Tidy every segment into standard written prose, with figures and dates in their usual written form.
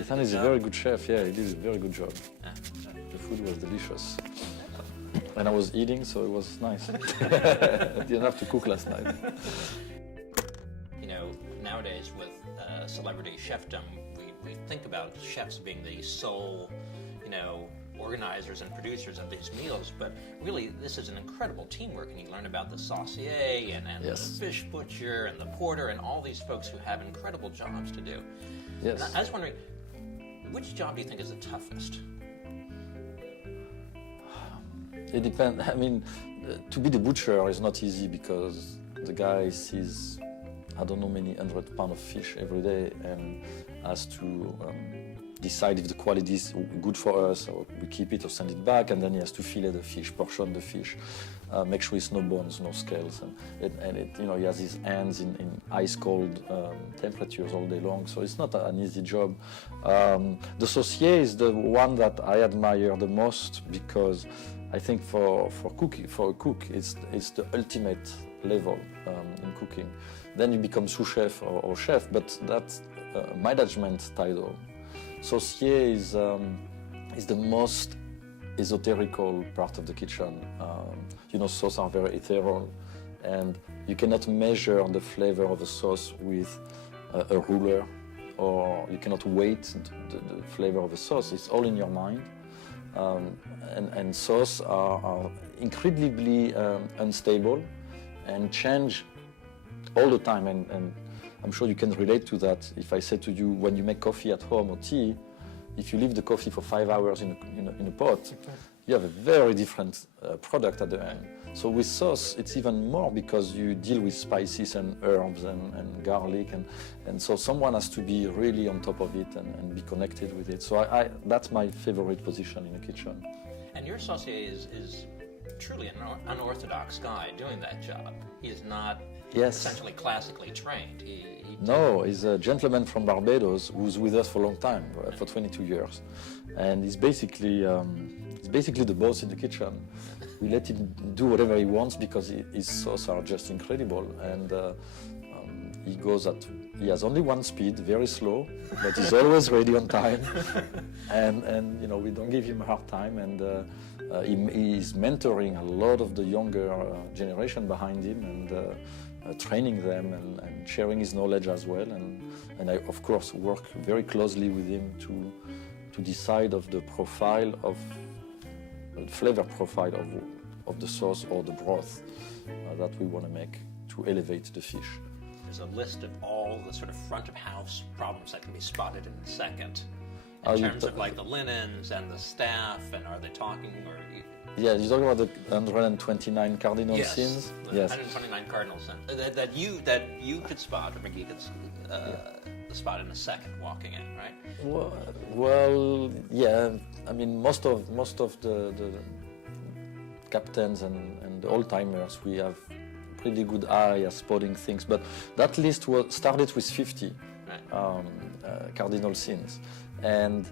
Ethan is a very good chef. Yeah, he did a very good job. Yeah. The food was delicious. And I was eating, so it was nice. I didn't have to cook last night. You know, nowadays with celebrity chefdom, we think about chefs being the sole, you know, organizers and producers of these meals, but really this is an incredible teamwork, and you learn about the saucier and Yes. the fish butcher and the porter and all these folks who have incredible jobs to do. Yes. And I was wondering, which job do you think is the toughest? It depends. I mean, to be the butcher is not easy because the guy sees, I don't know, many 100 pounds of fish every day and has to decide if the quality is good for us, or we keep it or send it back, and then he has to fillet the fish, portion the fish, make sure it's no bones, no scales, and you know, he has his hands in ice cold temperatures all day long, so it's not an easy job. The saucier is the one that I admire the most because I think for a cook, it's the ultimate level in cooking. Then you become sous chef or chef, but that's management title. Saucier is the most esoterical part of the kitchen. You know, sauces are very ethereal, and you cannot measure the flavor of a sauce with a ruler, or you cannot weight the flavor of a sauce. It's all in your mind. And sauces are incredibly unstable and change all the time. And I'm sure you can relate to that. If I said to you, when you make coffee at home or tea, if you leave the coffee for 5 hours in a pot, you have a very different product at the end. So with sauce, it's even more because you deal with spices and herbs and garlic, and so someone has to be really on top of it and be connected with it. So that's my favorite position in the kitchen. And your saucier is truly an unorthodox guy doing that job. He is not essentially classically trained. No, he's a gentleman from Barbados who's with us for a long time, for 22 years. And he's basically the boss in the kitchen. We let him do whatever he wants because his sauces are just incredible. And he has only one speed, very slow, but he's always ready on time. And you know, we don't give him a hard time. And he's mentoring a lot of the younger generation behind him and training them and sharing his knowledge as well. And I, of course, work very closely with him to decide of the profile of flavor profile of the sauce or the broth that we want to make to elevate the fish. There's a list of all the sort of front of house problems that can be spotted in a second, in terms of like the linens and the staff, and are they talking or? Yeah, you're talking about the 129 cardinal sins. Yes, 129 cardinal sins that you could spot, or Mickey could spot in a second walking in, right? Well, yeah. I mean, most of the captains and the old timers, we have pretty good eye at spotting things. But that list started with 50 cardinal sins, and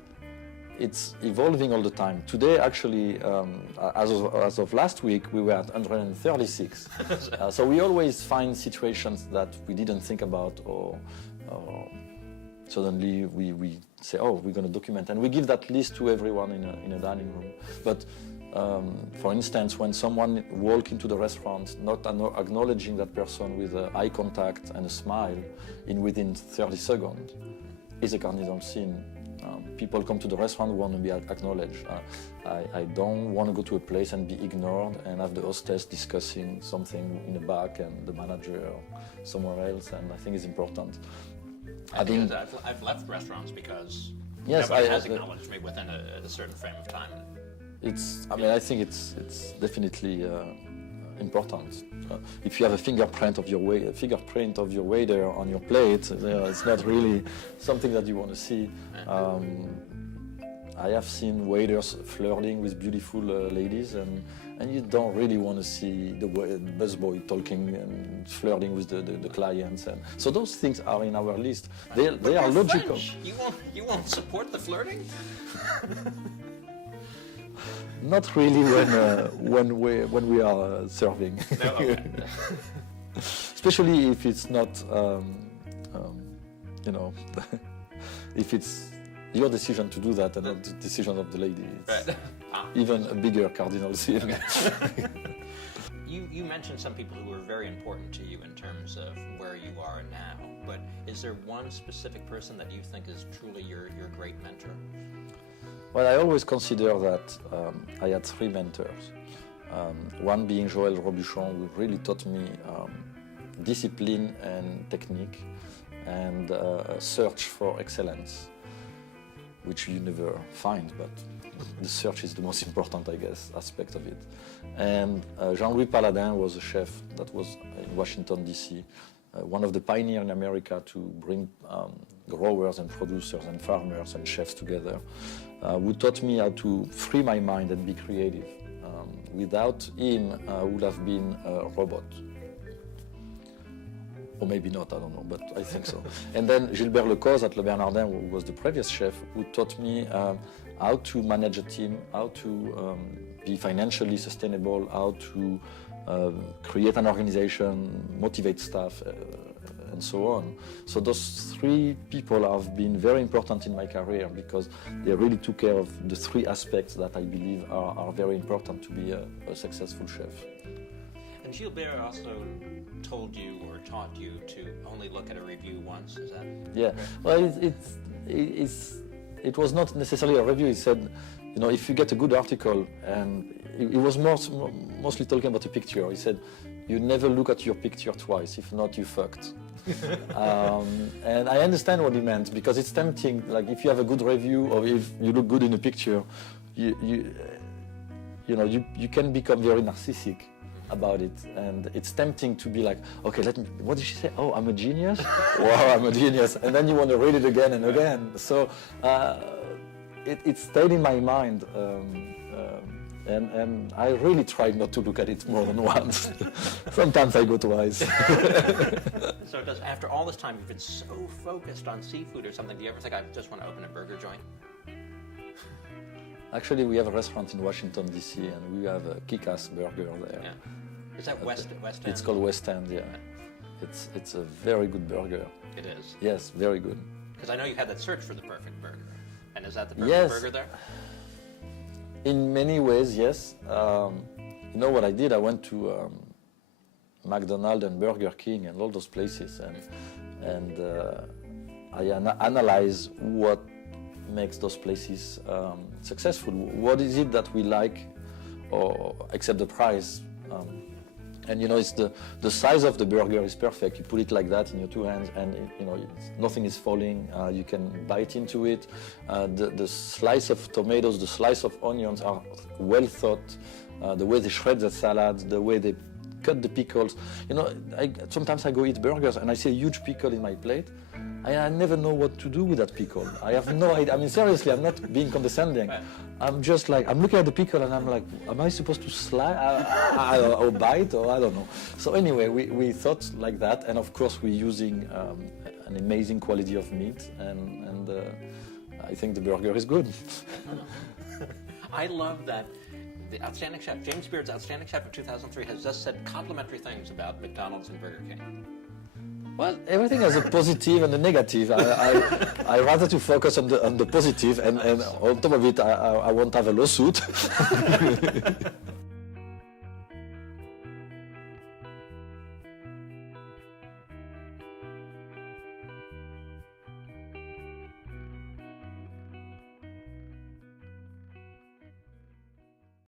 it's evolving all the time. Today, actually, as of last week, we were at 136. So we always find situations that we didn't think about, or suddenly we say, oh, we're going to document, and we give that list to everyone in a dining room. But for instance, when someone walks into the restaurant, not acknowledging that person with eye contact and a smile within 30 seconds is a cardinal sin. People come to the restaurant who want to be acknowledged. I don't want to go to a place and be ignored and have the hostess discussing something in the back and the manager somewhere else, and I think it's important. I've left restaurants because nobody has acknowledged me within a certain frame of time. I think it's definitely important. If you have a fingerprint of your waiter on your plate, it's not really something that you want to see. I have seen waiters flirting with beautiful ladies, and you don't really want to see the busboy talking and flirting with the clients. And so those things are in our list. They are logical. French. You won't support the flirting? Not really when we are serving. No, okay. Especially if it's not, if your decision to do that and not the decision of the lady. It's Right. even a bigger cardinal sin. You mentioned some people who were very important to you in terms of where you are now, but is there one specific person that you think is truly your great mentor? Well, I always consider that I had three mentors. One being Joël Robuchon, who really taught me discipline and technique and a search for excellence, which you never find, but the search is the most important, I guess, aspect of it. And Jean-Louis Paladin was a chef that was in Washington, D.C., one of the pioneers in America to bring growers and producers and farmers and chefs together, who taught me how to free my mind and be creative. Without him, I would have been a robot. Or maybe not, I don't know, but I think so. And then Gilbert Lecoz at Le Bernardin, who was the previous chef, who taught me how to manage a team, how to be financially sustainable, how to create an organization, motivate staff, and so on. So those three people have been very important in my career because they really took care of the three aspects that I believe are very important to be a successful chef. And Gilbert also told you or taught you to only look at a review once, is that? Yeah, well, it was not necessarily a review. He said, you know, if you get a good article, and he was mostly talking about a picture. He said, you never look at your picture twice. If not, you fucked. And I understand what he meant, because it's tempting. Like if you have a good review or if you look good in a picture, you can become very narcissistic about it, and it's tempting to be like, okay, what did she say? Oh, I'm a genius. Wow, I'm a genius. And then you want to read it again and again. So it stayed in my mind. And I really tried not to look at it more than once. Sometimes I go twice. So does, after all this time, you've been so focused on seafood or something, do you ever think I just want to open a burger joint? Actually, we have a restaurant in Washington, D.C., and we have a kick-ass burger there. Yeah. Is that West End? It's called West End, yeah. It's a very good burger. It is? Yes, very good. Because I know you had that search for the perfect burger. And is that the perfect burger there? In many ways, yes. You know what I did? I went to McDonald's and Burger King and all those places, and I analyze what makes those places successful. What is it that we like, or except the price? And you know, it's the size of the burger is perfect. You put it like that in your two hands, and nothing is falling. You can bite into it. The slice of tomatoes, the slice of onions are well thought. The way they shred the salad, the way they cut the pickles. You know, sometimes I go eat burgers and I see a huge pickle in my plate. I never know what to do with that pickle. I have no idea. I mean, seriously, I'm not being condescending. Right. I'm just like, I'm looking at the pickle and I'm like, am I supposed to slide or bite, or I don't know. So anyway, we thought like that, and of course we're using an amazing quality of meat, and I think the burger is good. I love that the Outstanding Chef, James Beard's Outstanding Chef of 2003, has just said complimentary things about McDonald's and Burger King. Well, everything has a positive and a negative. I rather to focus on the positive, and on top of it, I won't have a lawsuit.